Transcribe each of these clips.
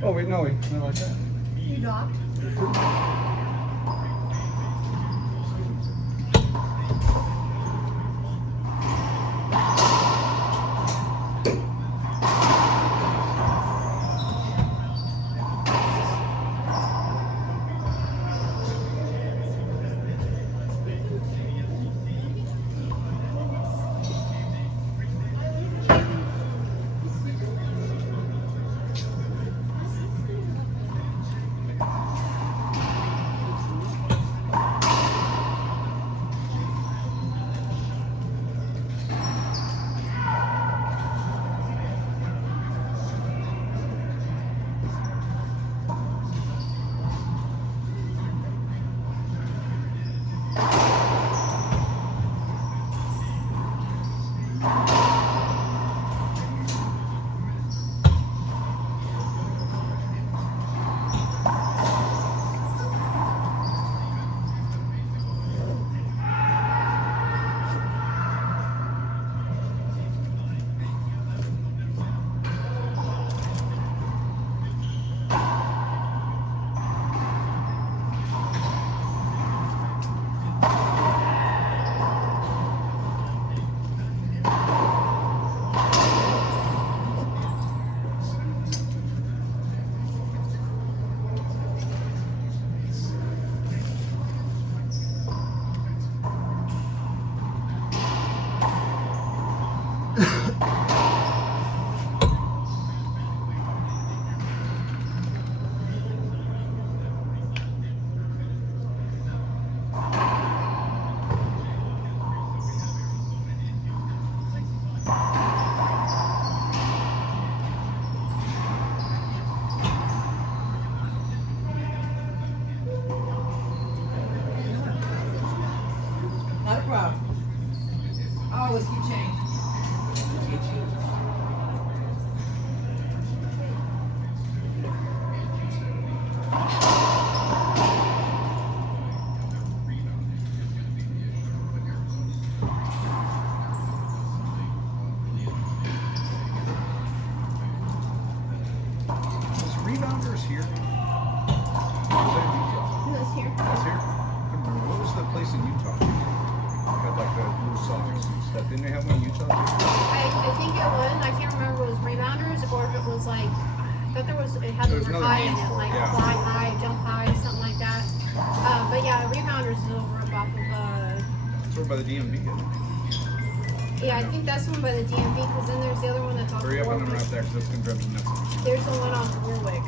Oh wait, no, wait, not like that. You docked? Not a problem. Always keep change. Is Rebounders here? Is that Utah? Who's here? That's here? I couldn't remember. What was the place in Utah? Had like the blue socks and stuff. Didn't they have one in Utah? I think it was. I can't remember if it was rebounders or if it was like. I thought there was. It had the There's word another high in name it, for it, like yeah. fly high, jump high, something like that. But yeah, rebounders is over up off of. It's over by the DMV. Yeah, I think that's the one by the DMV. Because then there's the other one that's off Hurry up on them Warwick. right there because that's going to drive me nuts. There's the one off Warwick.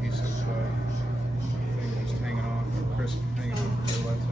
Piece of thing just hanging off. Crisp hanging off their life.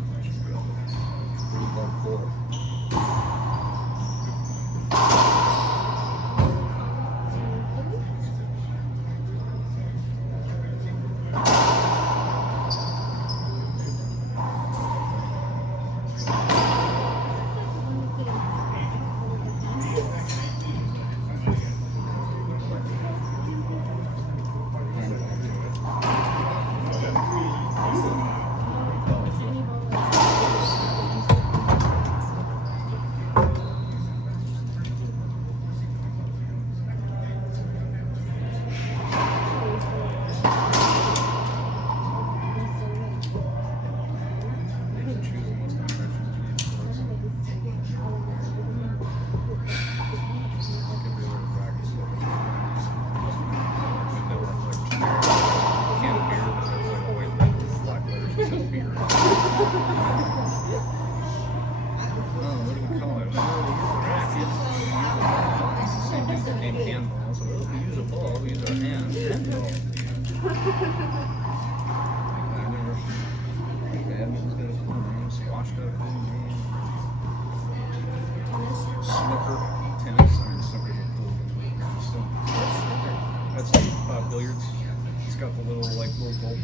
Snooker, tennis. I mean, snooker's a cool. So, that's like billiards. It's got the little goalposts, like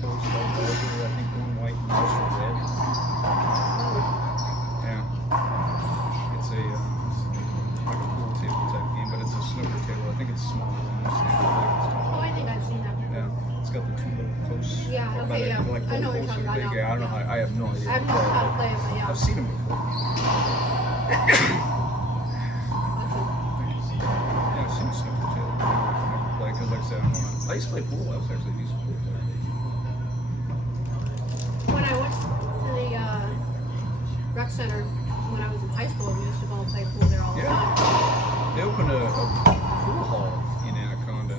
balls are, I think, blue and white and also red. Yeah. It's a like a pool table type game, but it's a snooker table. I think it's smaller than the standard billiards table. Oh, I think I've seen that before. Yeah. It's got the two little posts. Yeah, okay, yeah. Like I know what you're goalposts talking are about big. now. Yeah, I don't know how. I have no idea. I have no idea how to play it, but yeah. I've seen them before. Yeah, I've seen snooker too. I never play because, like I said, I used to play pool. I was actually a decent pool player. When I went to the rec center when I was in high school, we used to go and play pool there all the Yeah. time. They opened a pool hall in Anaconda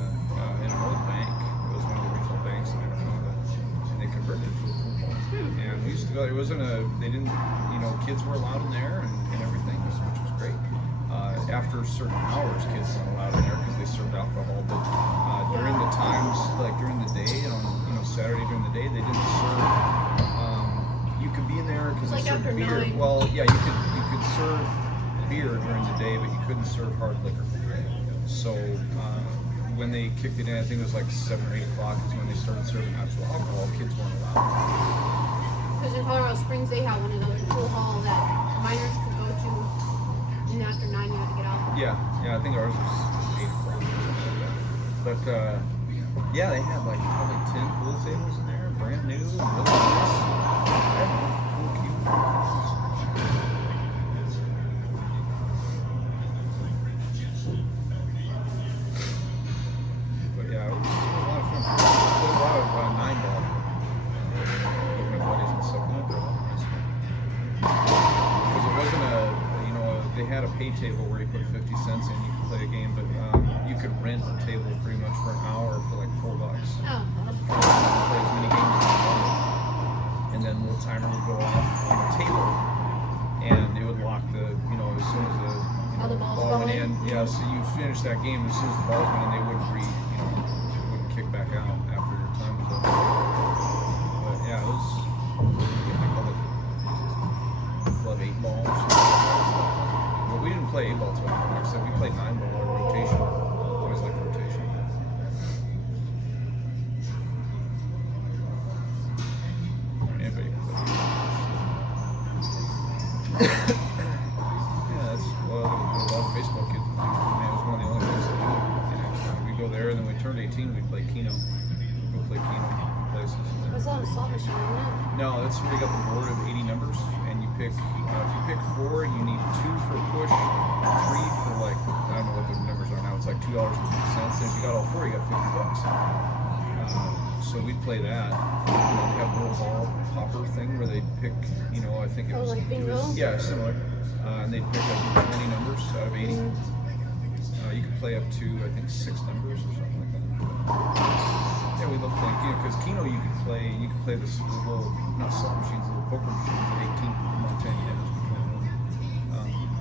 in an old bank. It was one of the original banks in Anaconda, and they converted it to a pool hall. And we used to go. It wasn't a. They didn't. Kids were allowed in there and everything, which was great. After certain hours, kids weren't allowed in there because they served alcohol. But during the times, like during the day, on Saturday during the day, they didn't serve. You could be in there because Like they served after beer. 9. Well, yeah, you could serve beer during the day, but you couldn't serve hard liquor. So when they kicked it in, I think it was like 7 or 8 o'clock is when they started serving actual alcohol. Kids weren't allowed. Because in Colorado Springs, they have one of those pool hall that minors could go to, and after 9 you had to get out. Yeah, I think ours was 8 o'clock or something like that. But yeah, they had like probably 10 pool tables in there, brand new, and really nice. I don't know, cool, cute. But yeah, it was a lot of fun. Played a lot of 9-ball with my buddies and stuff. Went there a lot. Because it wasn't they had a pay table where you put 50 cents in, you could play a game, but you could rent a table pretty much for an hour for like $4. Oh, Play as many games as you wanted. And then the little timer would go off on the table, and it would lock as soon as the All the balls ball went going? in. Yeah, so you finish that game as soon as the balls went in, they wouldn't wouldn't kick back out after your time was up. But yeah, it was. I call it Club 8 ball. Well, we didn't play 8-ball too often. Like I said, we played 9-ball or rotation. Always liked rotation. Anybody can play. Yeah, that's well, there were a lot of baseball kids. It was one of the only things to do. We go there, and then we turned 18. We play Keno. Go play Keno places. that's a lot of slot machine, isn't it? No, that's where you got the board of 80 numbers, and you pick. If you pick 4, you need 2 for push, 3 for like I don't know what the numbers are now. It's like $2.50. And if you got all 4, you got $50. So we'd play that. And then they have a little ball popper thing where they pick. I think it Oh, was. like bingo? Yeah, similar. And they'd pick up 20 numbers out of 80. You could play up to I think 6 numbers or something like that. Yeah, we love playing Keno because Keno you could play this little not slot machines, little poker machines at 18 Montana yen.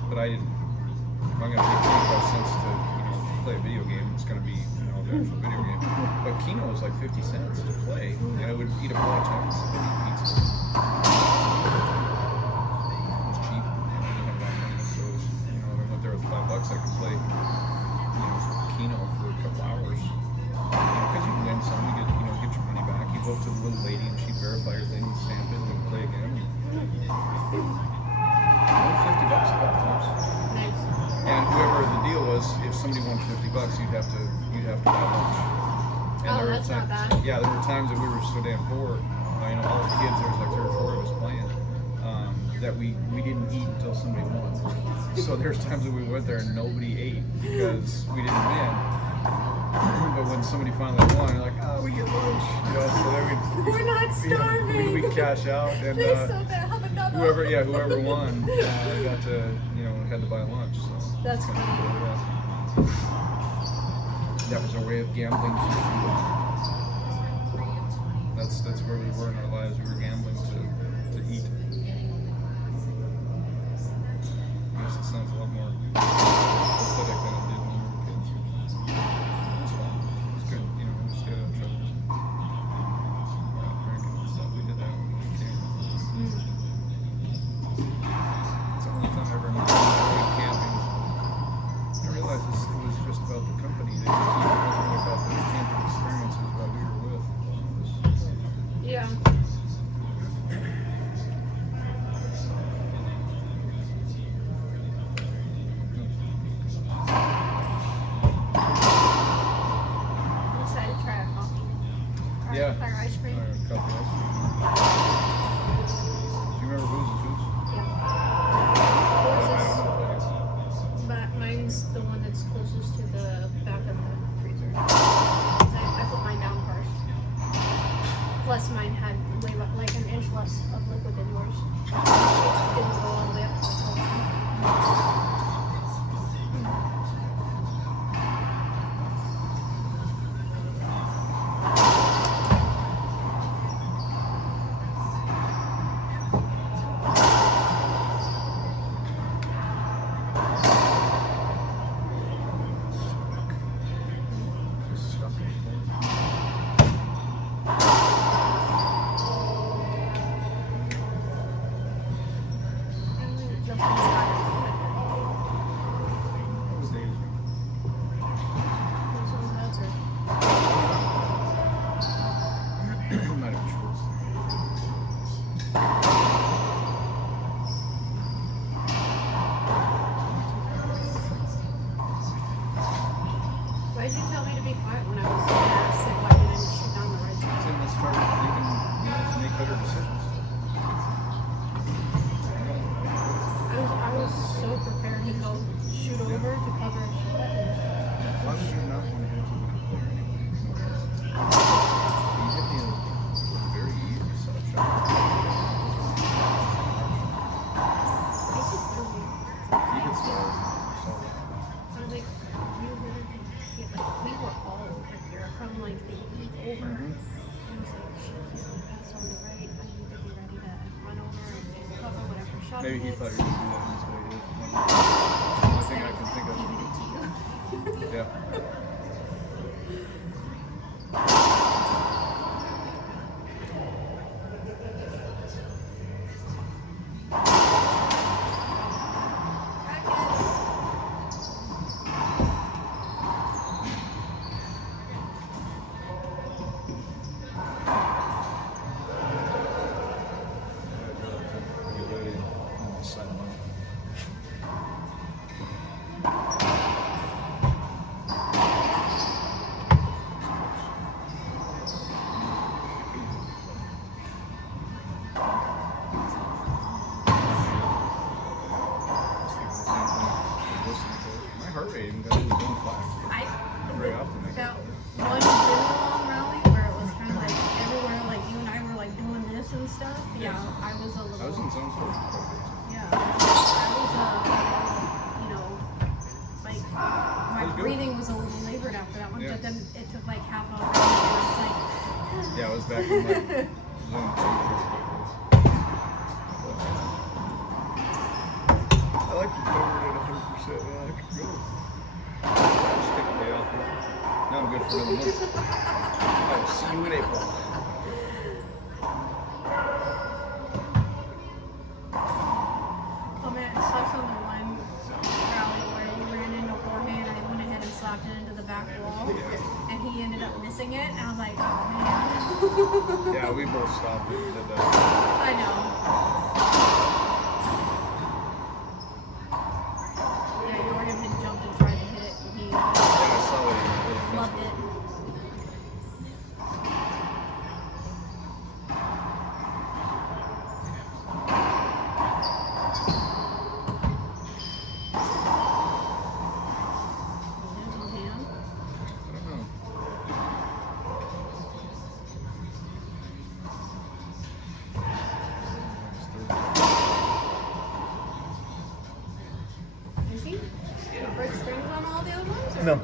But I didn't. If I'm gonna pay 25 cents to play a video game, it's gonna be the actual video game. But Keno was like 50 cents to play, and I would eat a lot of times and eat pizza. It was cheap. I didn't have a lot of money, so it was, I went there with $5. I could play Keno for a couple hours. Because you can win some, you get your money back. You go up to the little lady and she'd verify your thing, stamp it, and play again. Won $50 a couple times. Nice. And whoever the deal was, if somebody won $50, you'd have to buy lunch. And Oh, that's not bad. Yeah, there were times that we were so damn poor. All the kids, there was like 3 or 4 of us playing. That we didn't eat until somebody won. So there's times that we went there and nobody ate because we didn't win. But when somebody finally won, they're like, oh, we get lunch. So then We're not starving. we'd cash out and They said that. Have another. whoever won got to, had to buy lunch. So That's kinda funny. cool, yeah. That was our way of gambling for food. That's where we were in our lives. We were gambling to eat. I guess it sounds a lot more aesthetic than it did when we were kids. It was fun. It was good. We stayed out of trouble. Drinking and stuff. We did that when we came. It's the only time I ever remember going camping. I realized it was just about the company. It wasn't really about the camping experience. It was about who you were with. Yeah. Yeah. Our ice cream. Our coffee ice cream. Do you remember Booze and Foods? Yeah. I Yours don't is, know if but mine's the one that's closest to the back of the freezer. I put mine down first. Plus, mine had way like an inch less of liquid than yours. Didn't go all the way up to the top. Just stuck in the corner. Just inside. What was Dave's? Those ones, that's it. Might have been Schwartz. Why did you tell me to be quiet when I was sick? Why didn't I shoot down the red Then zone? let's start thinking, to make better decisions. I was so prepared to go shoot over to cover a shot. Why would you not want to hit the player anyway? You hit me a very easy side shot. This is really. You could start. I was like, you really can't. Like, we were all over here from like the heat over. Mhm. I was like, shit, he's gonna pass on the right. I need to be ready to run over and cover whatever shot. Maybe he hits. thought you were going to do that in this way. The only thing I can think of. Giving it to you. Yeah. Get ready on the sideline. My heart rate even got to 105. Very often. That one really long rally where it was kind of like everywhere, like you and I were like doing this and stuff. Yeah, I was a little. I was in zone 4. Yeah, I was you know, like my That was good. breathing was a little labored after that one, Yeah. but then it took like half hour. And I was like, Yeah, I was back in like zone 2. I like to cover it at 100%. Man, I could go. Just take a day off. Now I'm good for another month. I'll see you in April. oh man, it sucks on the one rally where you ran into Jorge and I went ahead and slapped it into the back wall, Yeah. and he ended up missing it, and I was like, oh man. Yeah, we both stopped it and did that. I know. Yeah, Yorgen had jumped and tried to hit it, and he Yeah, I saw that he really loved missed it. There's his hand. I don't know. Is he? The first strings on all the other ones? Or? No.